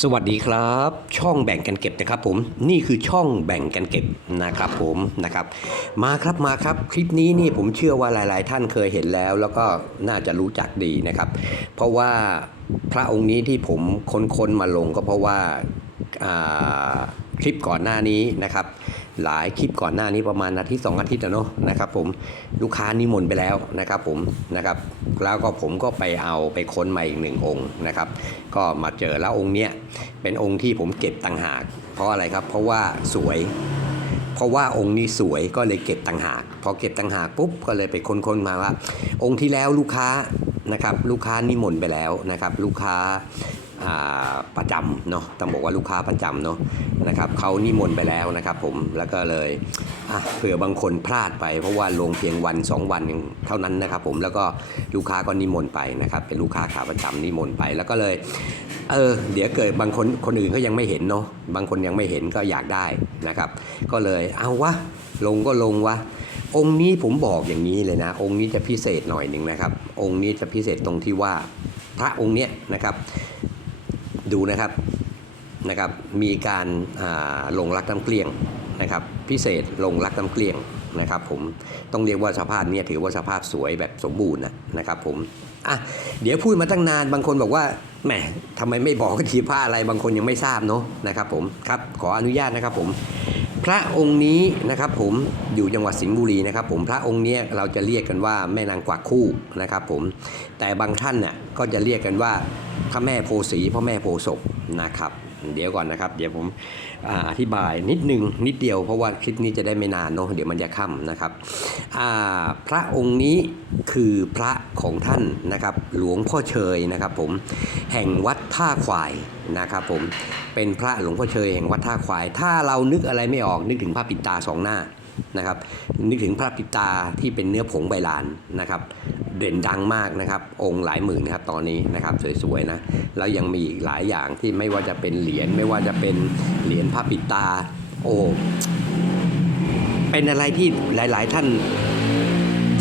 สวัสดีครับ ช่องแบ่งกันเก็บนะครับผมนี่คือช่องแบ่งกันเก็บนะครับผมนะครับ มาครับมาครับคลิปนี้นี่ผมเชื่อว่าหลาย ๆ ท่านเคยเห็นแล้ว แล้วก็น่าจะรู้จักดีนะครับ เพราะว่าพระองค์นี้ที่ผมค้นๆมาลงก็เพราะว่าอ่าคลิปก่อนหน้านี้นะครับ หลายคลิปก่อนหน้านี้ประมาณอาทิตย์สองอาทิตย์นะเนาะนะครับผมลูกค้านิมนต์ไปแล้วนะครับผมนะครับแล้วก็ผมก็ไปเอาไปค้นมาอีกหนึ่งองค์นะครับ ก็มาเจอแล้วองค์เนี้ยเป็นองค์ที่ผมเก็บต่างหาก เพราะอะไรครับ เพราะว่าสวย เพราะว่าองค์นี้สวยก็เลยเก็บต่างหาก พอเก็บต่างหากปุ๊บก็เลยไปค้นๆมาว่า องค์ที่แล้วลูกค้านะครับลูกค้านิมนต์ไปแล้วนะครับ ลูกค้าอ่า ประจำเนาะต้องบอกว่าลูกค้าประจำเนาะนะครับเขานิมนต์ไปแล้วนะครับผมแล้วก็เลยเผื่อบางคนพลาดไป เพราะว่าลงเพียงวันสองวันเท่านั้นนะครับผมแล้วก็ลูกค้าก็นิมนต์ไปนะครับเป็นลูกค้าขาประจำนิมนต์ไปแล้วก็เลยเออเดี๋ยวเกิดบางคนคนอื่นเขายังไม่เห็นเนาะบางคนยังไม่เห็นก็อยากได้นะครับ ก็เลยเอาวะลงก็ลงวะองค์นี้ผมบอกอย่างนี้เลยนะ องค์นี้จะพิเศษหน่อยหนึ่งนะครับ องค์นี้จะพิเศษตรงที่ว่าพระองค์เนี้ยนะครับ ดูนะครับนะครับ มีการาลงรักน้ำเกลี้ยงนะครับ พิเศษลงรักน้ำเกลี้ยงนะครับ ผมต้องเรียกว่าสภาพนี้ถือว่าสภาพสวยแบบสมบูรณ์นะนะครับ ผมอะเดี๋ยวพูดมาตั้งนานบางคนบอกว่าแหมทำไมไม่บอกทีผ้าอะไรบางคนยังไม่ทราบเนาะนะครับ ผมครับขออนุญาตนะครับผม พระองค์นี้นะครับผมอยู่จังหวัดสิงห์บุรีนะครับ ผมพระองค์เนี้ยเราจะเรียกกันว่าแม่นางกวักคู่นะครับผมแต่บางท่านน่ะก็จะเรียกกันว่าพระแม่โพสีพระแม่โพศพนะครับ เดี๋ยวก่อนนะครับ เดี๋ยวผมออธิบายนิดนึงนิดเดียวเพราะว่าคลิปนี้จะได้ไม่นานเนาะเดี๋ยวมันจะค่ำนะครับพระองค์นี้คือพระของท่านนะครับ หลวงพ่อเชยนะครับผมแห่งวัดท่าควายนะครับผมเป็นพระหลวงพ่อเชยแห่งวัดท่าควาย ถ้าเรานึกอะไรไม่ออกนึกถึงพระปิดตาสองหน้า นะครับ นึกถึงพระปิตาที่เป็นเนื้อผงใบลานนะครับ เด่นดังมากนะครับ องค์หลายหมื่นนะครับตอนนี้นะครับสวยๆนะแล้วยังมีอีกหลายอย่างที่ไม่ว่าจะเป็นเหรียญไม่ว่าจะเป็นเหรียญพระปิตา โอ้เป็นอะไรที่หลาย ๆ ท่าน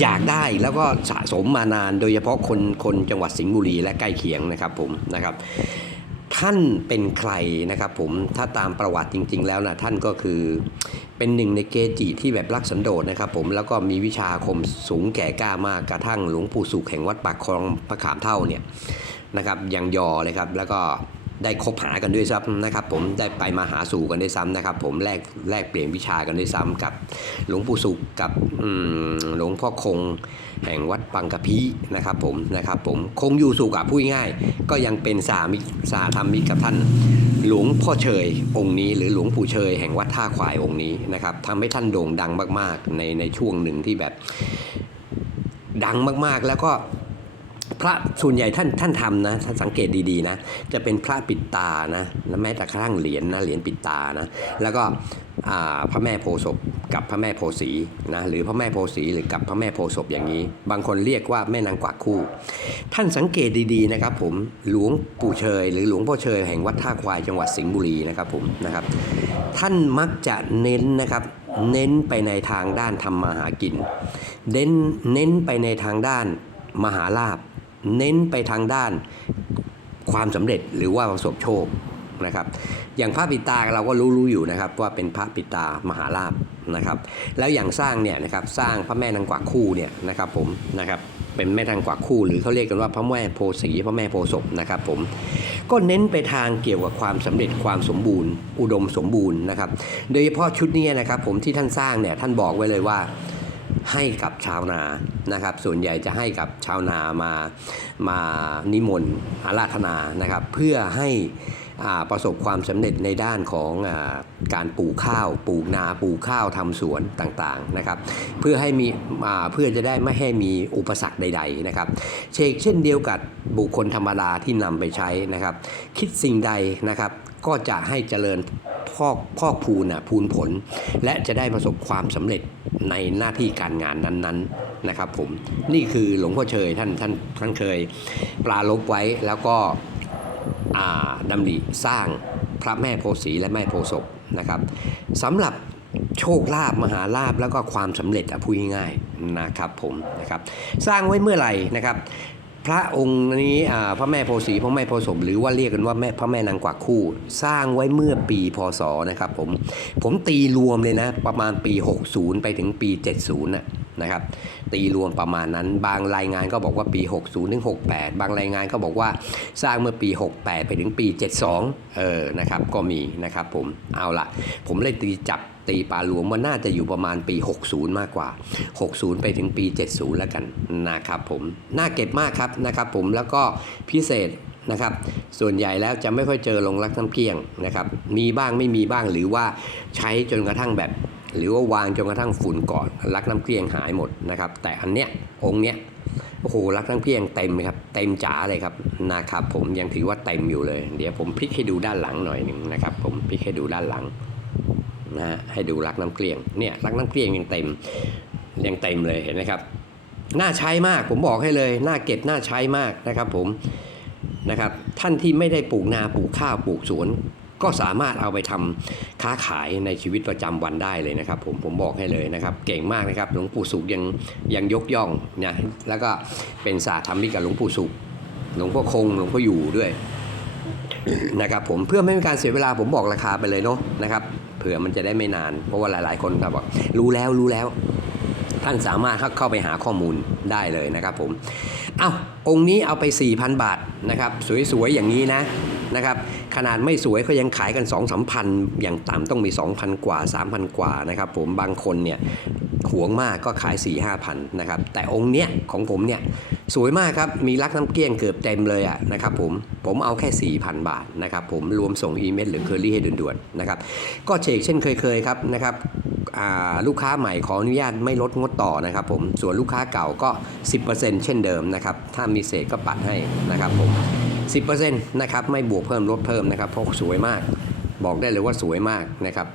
อยากได้แล้วก็สะสมมานานโดยเฉพาะคนคนจังหวัดสิงห์บุรีและใกล้เคียงนะครับผมนะครับ ท่านเป็นใครนะครับผมถ้าตามประวัติจริง ๆ แล้วนะท่านก็คือเป็นหนึ่งในเกจิที่แบบรักสันโดษนะครับผมแล้วก็มีวิชาอาคมสูงแก่กล้ามากกระทั่งหลวงปู่สุขแห่งวัดปากคลองพระขามเท่าเนี่ยนะครับยังยอเลยครับแล้วก็ ได้คบหากันด้วยซ้ำนะครับ ผมได้ไปมาหาสู่กันด้วยซ้ำนะครับ ผมแลกแลกเปลี่ยนวิชากันด้วยซ้ำกับหลวงปู่สุขกับหลวงพ่อคงแห่งวัดปังกะพีนะครับ ผมนะครับ ผมคงอยู่สุขอะพูดง่าย ก็ยังเป็นสามิสาธรรมิกกับท่านหลวงพ่อเชยองค์นี้ หรือหลวงปู่เชยแห่งวัดท่าควายองค์นี้นะครับทำให้ท่านโด่งดังมาก ๆ ในในช่วงหนึ่งที่แบบดังมากๆแล้วก็ พระส่วนใหญ่ท่านท่านทำนะท่านสังเกตดีๆนะ จะเป็นพระปิดตานะและแม้แต่กระทั่งเหรียญนะเหรียญปิดตานะ แล้วก็พระแม่โพศพกับพระแม่โพธิ์ศรีนะหรือพระแม่โพธิ์ศรีหรือกับพระแม่โพศพอย่างนี้ บางคนเรียกว่าแม่นางกวักคู่ ท่านสังเกตดีๆนะครับผมหลวงปู่เชย หรือหลวงพ่อเชยแห่งวัดท่าควายจังหวัดสิงห์บุรีนะครับผมนะครับ ท่านมักจะเน้นนะครับเน้นไปในทางด้านทำมาหากิน เน้นเน้นไปในทางด้านมหาลาภ เน้นไปทางด้านความสำเร็จหรือว่าประสบโชคนะครับ อย่างพระปิตาเราก็รู้ๆอยู่นะครับว่าเป็นพระปิตามหาลาภนะครับ แล้วอย่างสร้างเนี่ยนะครับสร้างพระแม่นางกวักคู่เนี่ยนะครับผมนะครับเป็นแม่นางกวักคู่ หรือเขาเรียกกันว่าพระแม่โพธิ์ศรีพระแม่โพศพนะครับผมก็เน้นไปทางเกี่ยวกับความสำเร็จความสมบูรณ์ อุดมสมบูรณ์นะครับ โดยเฉพาะชุดนี้นะครับผมที่ท่านสร้างเนี่ยท่านบอกไว้เลยว่า ให้กับชาวนานะครับ ส่วนใหญ่จะให้กับชาวนามามานิมนต์อาราธนานะครับ เพื่อให้อ่าประสบความสำเร็จในด้านของอการปลูกข้าว ปลูกนาปลูกข้าวทำสวนต่างๆนะครับ เพื่อให้มีอ่าเพื่อจะได้ไม่ให้มีอุปสรรคใด ๆนะครับ เชกเช่นเดียวกับบุคคลธรรมดาที่นำไปใช้นะครับ คิดสิ่งใดนะครับ ก็จะให้เจริญพอกพอกพูนอะพูนผล และจะได้ประสบความสำเร็จในหน้าที่การงานนั้นๆนะครับผมนี่คือหลวงพ่อเชยท่านท่านท่านเคยปลาลบไว้แล้วก็อ่าดำริสร้างพระแม่โพธิ์ศรีและแม่โพศพนะครับสำหรับโชคลาภมหาลาภแล้วก็ความสำเร็จอะพูดง่ายๆนะครับผมนะครับ สร้างไว้เมื่อไหร่นะครับ พระองค์นี้อ่าพระแม่โพสีพระแม่โพสมหรือว่าเรียกกันว่าแม่พระแม่นางกวักคู่ สร้างไว้เมื่อปีพศนะครับผมผมตีรวมเลยนะ ประมาณปี 60 ไปถึงปี 70น่ะนะครับตีรวมประมาณนั้น บางรายงานก็บอกว่าปี 60ถึง68 บางรายงานก็บอกว่าสร้างเมื่อปี 68 ไปถึงปี 72 เออนะครับก็มีนะครับผมเอาละผมเลยตีจับตีปลารวมว่าน่าจะอยู่ประมาณปี 60 มากกว่า 60 ไปถึงปี 70 แล้วกันนะครับผมน่าเก็บมากครับนะครับผมแล้วก็พิเศษนะครับส่วนใหญ่แล้วจะไม่ค่อยเจอลงรักน้ำเกลี้ยงนะครับมีบ้างไม่มีบ้างหรือว่าใช้จนกระทั่งแบบ หรือว่าวางจนกระทั่งฝุ่นก่อนรักน้ำเกลี้ยงหายหมดนะครับ แต่อันเนี้ยองค์เนี้ยโอ้โหรักน้ำเกลี้ยงเต็มครับเต็มจ๋าเลยครับนะครับผมยังถือว่าเต็มอยู่เลย เดี๋ยวผมพลิกให้ดูด้านหลังหน่อยหนึ่งนะครับ ผมพลิกให้ดูด้านหลังนะฮะให้ดูรักน้ำเกลี้ยงเนี่ยรักน้ำเกลี้ยงยังเต็มยังเต็มเลยเห็นไหมครับน่าใช้มากผมบอกให้เลยน่าเก็บน่าใช้มากนะครับผมนะครับท่านที่ไม่ได้ปลูกนาปลูกข้าวปลูกสวน ก็สามารถเอาไปทำค้าขายในชีวิตประจำวันได้เลยนะครับ ผมผมบอกให้เลยนะครับ เก่งมากนะครับหลวงปู่สุขยังยังยกย่องนะแล้วก็เป็นศาสตร์ธรรมิกกับหลวงปู่สุขหลวงพ่อคงหลวงพ่ออยู่ด้วยนะครับผมเพื่อไม่เป็นการเสียเวลาผมบอกราคาไปเลยเนาะนะครับเผื่อมันจะได้ไม่นาน เพราะว่าหลาย ๆ คนครับบอกรู้แล้วรู้แล้ว ท่านสามารถเข้าไปหาข้อมูลได้เลยนะครับผมเอา้าองค์นี้เอาไป 4,000 บาทนะครับ สวย ๆ อย่างนี้นะ นะครับขนาดไม่สวยก็ยังขายกัน 2 3 0 0พันอย่างต่ำต้องมี 2,000 กว่า 3,000 กว่านะครับผมบางคนเนี่ยหวงมากก็ขาย 4 5 0 0พันนะครับแต่องค์เนี้ยของผมเนี่ยสวยมากครับ มีรักน้ำเกลี้ยงเกือบเต็มเลยอะนะครับผมผมเอาแค่ 4,000 บาทนะครับผมรวมส่งอีเมลหรือเคอรี่ให้ด่วนๆนะครับก็เช็คเช่นเคยๆครับนะครับลูกค้าใหม่ขออนุญาตไม่ลดงดต่อนะครับผมส่วนลูกค้าเก่าก็ 10%เช่นเดิมนะครับถ้ามีเศษก็ปัดให้นะครับผม 10%นะครับไม่บวกเพิ่มลดเพิ่มนะครับเพราะสวยมาก บอกได้เลยว่าสวยมากนะครับ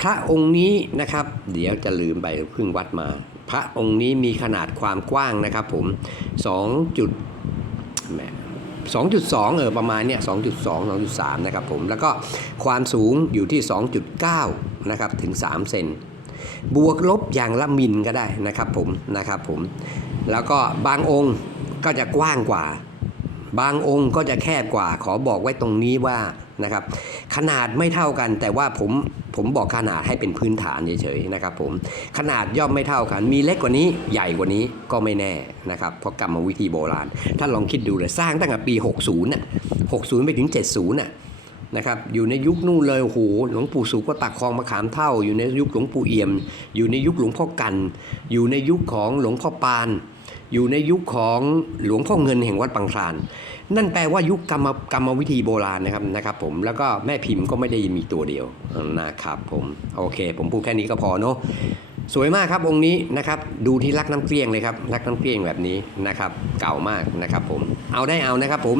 พระองค์นี้นะครับ เดี๋ยวจะลืมไปเพิ่งวัดมา พระองค์นี้มีขนาดความกว้างนะครับผม2จุดแหม2.2 เออประมาณเนี่ย2.2 2.3 นะครับผม แล้วก็ความสูงอยู่ที่ 2.9 นะครับถึง 3 เซน บวกลบอย่างละมิลก็ได้นะครับผมนะครับผม แล้วก็บางองค์ก็จะกว้างกว่า บางองค์ก็จะแคบกว่าขอบอกไว้ตรงนี้ว่านะครับขนาดไม่เท่ากัน แต่ว่าผมผมบอกขนาดให้เป็นพื้นฐานเฉยๆนะครับผมขนาดย่อมไม่เท่ากัน มีเล็กกว่านี้ใหญ่กว่านี้ก็ไม่แน่นะครับเพราะกรรมวิธีโบราณถ้าลองคิดดูเลยสร้างตั้งแต่ปี 60น่ะ60 ไปถึง 70น่ะนะครับอยู่ในยุคนู่นเลยโอ้โหหลวงปู่สุก็ตักคลองมะขามเท่า อยู่ในยุคหลวงปู่เอี่ยม อยู่ในยุคหลวงพ่อกัน อยู่ในยุคของหลวงพ่อปาน อยู่ในยุคของหลวงพ่อเงินแห่งวัดบางคลาน นั่นแปลว่ายุคกรรมกรรมวิธีโบราณนะครับนะครับผมแล้วก็แม่พิมพ์ก็ไม่ได้มีตัวเดียวนะครับผมโอเค ผมพูดแค่นี้ก็พอเนาะสวยมากครับองค์นี้นะครับดูที่รักน้ำเกลี้ยงเลยครับรักน้ำเกลี้ยงแบบนี้นะครับเก่ามากนะครับผมเอาได้เอานะครับผม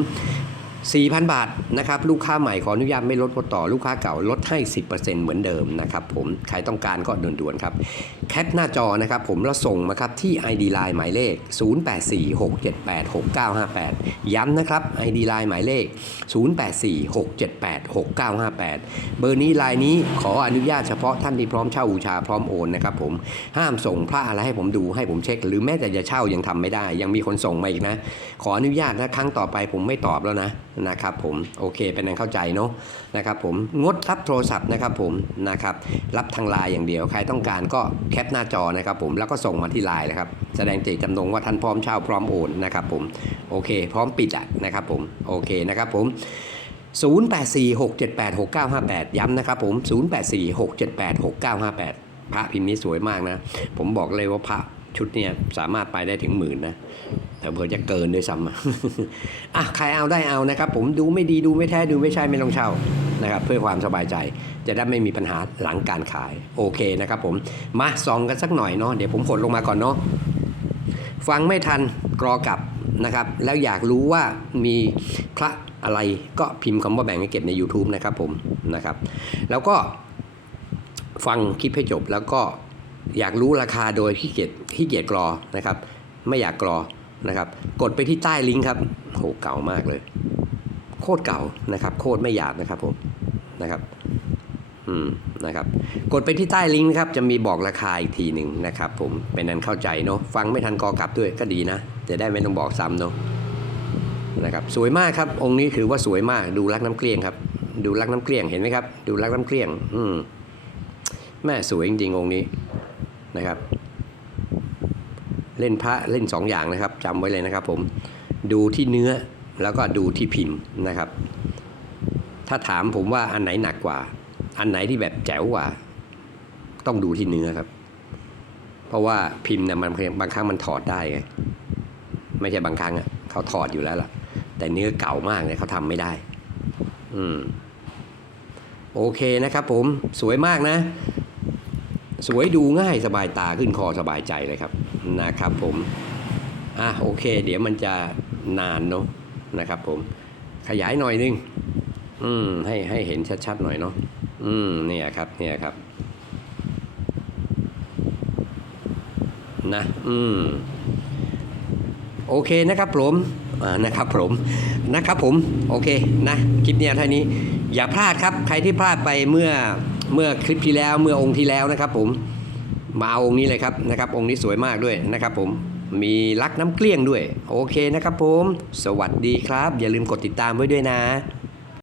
4,000 บาทนะครับลูกค้าใหม่ขออนุญาตไม่ลดต่อลูกค้าเก่าลดให้ 10%เหมือนเดิมนะครับผมใครต้องการก็ด่วนๆครับแคปหน้าจอนะครับผมแล้วส่งมาครับที่ ID Line หมายเลข 0846786958 ย้ำนะครับ ID Line หมายเลข 0846786958 เบอร์นี้ลน์นี้ขออนุญาตเฉพาะท่านที่พร้อมเช่าบูชาพร้อมโอนนะครับผมห้ามส่งพระอะไรให้ผมดูให้ผมเช็ค หรือแม้แต่จะเช่ายังทำไม่ได้ ยังมีคนส่งมาอีกนะ ขออนุญาตนะครั้งต่อไปผมไม่ตอบแล้วนะนะครับผมโอเคเป็นอันเข้าใจเนาะนะครับผมงดรับโทรศัพท์นะครับผมนะครับรับทางไลน์อย่างเดียวใครต้องการก็แคปหน้าจอนะครับผมแล้วก็ส่งมาที่ไลน์นะครับแสดงเจตจำนงว่าท่านพร้อมเช่าพร้อมโอนนะครับผมโอเค พร้อมปิดอะนะครับผมโอเคนะครับผม0846786958 ย้ำนะครับผม 0846786958 พระพิมพ์นี้สวยมากนะ ผมบอกเลยว่าพระชุดเนี่ยสามารถไปได้ถึงหมื่นนะ แต่เผื่อจะเกินด้วยซ้ำอะอะใครเอาได้เอานะครับ ผมดูไม่ดีดูไม่แท้ดูไม่ใช่ไม่ต้องเช่านะครับ เพื่อความสบายใจจะได้ไม่มีปัญหาหลังการขายโอเคนะครับ ผมมาส่องกันสักหน่อยเนาะเดี๋ยวผมกดลงมาก่อนเนาะฟังไม่ทันกรอกลับนะครับ แล้วอยากรู้ว่ามีพระอะไรก็พิมพ์คำว่าแบ่งให้เก็บใน YouTube นะครับผมนะครับ แล้วก็ฟังคลิปให้จบแล้วก็อยากรู้ราคาโดยขี้เกียจขี้เกียจกรอนะครับ ไม่อยากกรอ นะครับ กดไปที่ใต้ลิงก์ครับโหเก่ามากเลย โคตรเก่านะครับ โคตรไม่อยากนะครับผมนะครับอืมนะครับกดไปที่ใต้ลิงก์นะครับจะมีบอกราคาอีกทีหนึ่งนะครับ ผมเป็นนั้นเข้าใจเนาะฟังไม่ทันกอกลับด้วยก็ดีนะจะได้ไม่ต้องบอกซ้ำเนาะนะครับสวยมากครับ องค์นี้ถือว่าสวยมากดูรักน้ำเกลี้ยงครับ ดูรักน้ำเกลี้ยงเห็นไหมครับ ดูรักน้ำเกลี้ยง อืมแม่สวยจริงๆองค์นี้นะครับ เล่นพระเล่นสองอย่างนะครับจำไว้เลยนะครับ ผมดูที่เนื้อแล้วก็ดูที่พิมพ์นะครับ ถ้าถามผมว่าอันไหนหนักกว่า อันไหนที่แบบแจ๋วกว่า ต้องดูที่เนื้อครับ เพราะว่าพิมพ์เนี่ยมันบางครั้งมันถอดได้ไงไม่ใช่บางครั้งอะเขาถอดอยู่แล้วล่ะ แต่เนื้อเก่ามากเลยเขาทำไม่ได้ อืมโอเคนะครับผมสวยมากนะ สวยดูง่ายสบายตาขึ้นคอสบายใจเลยครับ นะครับผมอะโอเค เดี๋ยวมันจะนานเนาะนะครับผมขยายหน่อยนึงอืมให้ให้เห็นชัดๆหน่อยเนาะอืมเนี่ยครับเนี่ยครับนะอืมโอเคนะครับผมอ่านะครับผมนะครับผมโอเคนะคลิปเนี้ยเท่านี้อย่าพลาดครับ ใครที่พลาดไปเมื่อเมื่อคลิปที่แล้วเมื่อองค์ที่แล้วนะครับผม มาเอาองค์นี้เลยครับนะครับ องค์นี้สวยมากด้วยนะครับผมมีลักน้ำเกลี้ยงด้วย โอเคนะครับผม สวัสดีครับ อย่าลืมกดติดตามไว้ด้วยนะ